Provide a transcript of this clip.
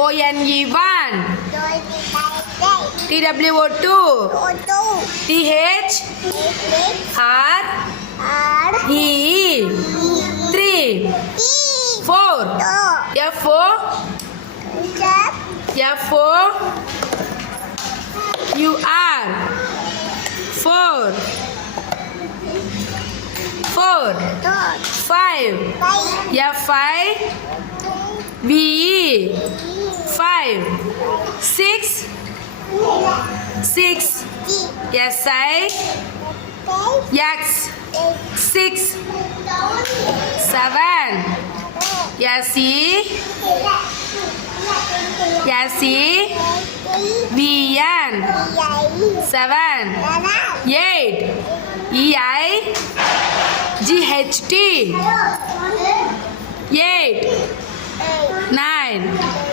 ONE 1 TWO 2 TH RE 3 4 FO UR 4 5 FI VE 5 6 SI X 6 7 SE VN 7 8 EI GHT 8 9